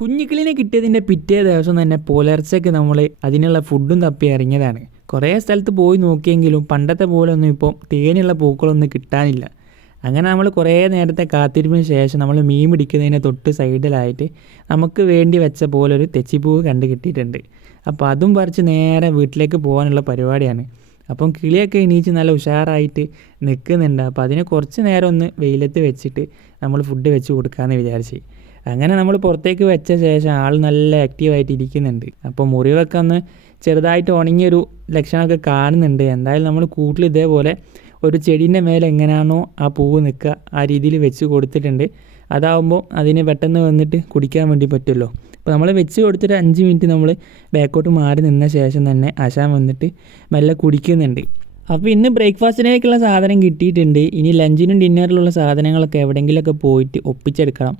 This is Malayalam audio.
കുഞ്ഞിക്കിളിനെ കിട്ടിയതിൻ്റെ പിറ്റേ ദിവസം തന്നെ പുലർച്ചയ്ക്ക് നമ്മൾ അതിനുള്ള ഫുഡും തപ്പി ഇറങ്ങിയതാണ്. കുറേ സ്ഥലത്ത് പോയി നോക്കിയെങ്കിലും പണ്ടത്തെ പോലെ ഒന്നും ഇപ്പോൾ തേനുള്ള പൂക്കളൊന്നും കിട്ടാനില്ല. അങ്ങനെ നമ്മൾ കുറേ നേരത്തെ കാത്തിരിപ്പിന് ശേഷം നമ്മൾ മീൻ പിടിക്കുന്നതിന് തൊട്ട് സൈഡിലായിട്ട് നമുക്ക് വേണ്ടി വെച്ച പോലെ ഒരു തെച്ചിപ്പൂവ് കണ്ട് കിട്ടിയിട്ടുണ്ട്. അപ്പോൾ അതും പറിച്ച് നേരെ വീട്ടിലേക്ക് പോകാനുള്ള പരിപാടിയാണ്. അപ്പം കിളിയൊക്കെ എണീച്ച് നല്ല ഉഷാറായിട്ട് നിൽക്കുന്നുണ്ട്. അപ്പോൾ അതിനെ കുറച്ച് നേരം ഒന്ന് വെയിലത്ത് വെച്ചിട്ട് നമ്മൾ ഫുഡ് വെച്ച് കൊടുക്കാമെന്ന് വിചാരിച്ച് അങ്ങനെ നമ്മൾ പുറത്തേക്ക് വെച്ച ശേഷം ആൾ നല്ല ആക്റ്റീവായിട്ട് ഇരിക്കുന്നുണ്ട്. അപ്പോൾ മുറിവൊക്കെ ഒന്ന് ചെറുതായിട്ട് ഉണങ്ങിയൊരു ലക്ഷണമൊക്കെ കാണുന്നുണ്ട്. എന്തായാലും നമ്മൾ കൂട്ടിൽ ഇതേപോലെ ഒരു ചെടീൻ്റെ മേലെ എങ്ങനെയാണോ ആ പൂവ് നിൽക്കുക ആ രീതിയിൽ വെച്ച് കൊടുത്തിട്ടുണ്ട്. അതാവുമ്പോൾ അതിന് പെട്ടെന്ന് വന്നിട്ട് കുടിക്കാൻ വേണ്ടി പറ്റുമല്ലോ. അപ്പോൾ നമ്മൾ വെച്ച് കൊടുത്തിട്ട് 5 മിനിറ്റ് നമ്മൾ ബാക്കോട്ട് മാറി നിന്ന ശേഷം തന്നെ ആശാൻ വന്നിട്ട് മെല്ലെ കുടിക്കുന്നുണ്ട്. അപ്പോൾ ഇന്ന് ബ്രേക്ക്ഫാസ്റ്റിനേക്കുള്ള സാധനം കിട്ടിയിട്ടുണ്ട്. ഇനി ലഞ്ചിനും ഡിന്നറിലുള്ള സാധനങ്ങളൊക്കെ എവിടെയെങ്കിലുമൊക്കെ പോയിട്ട് ഒപ്പിച്ചെടുക്കണം.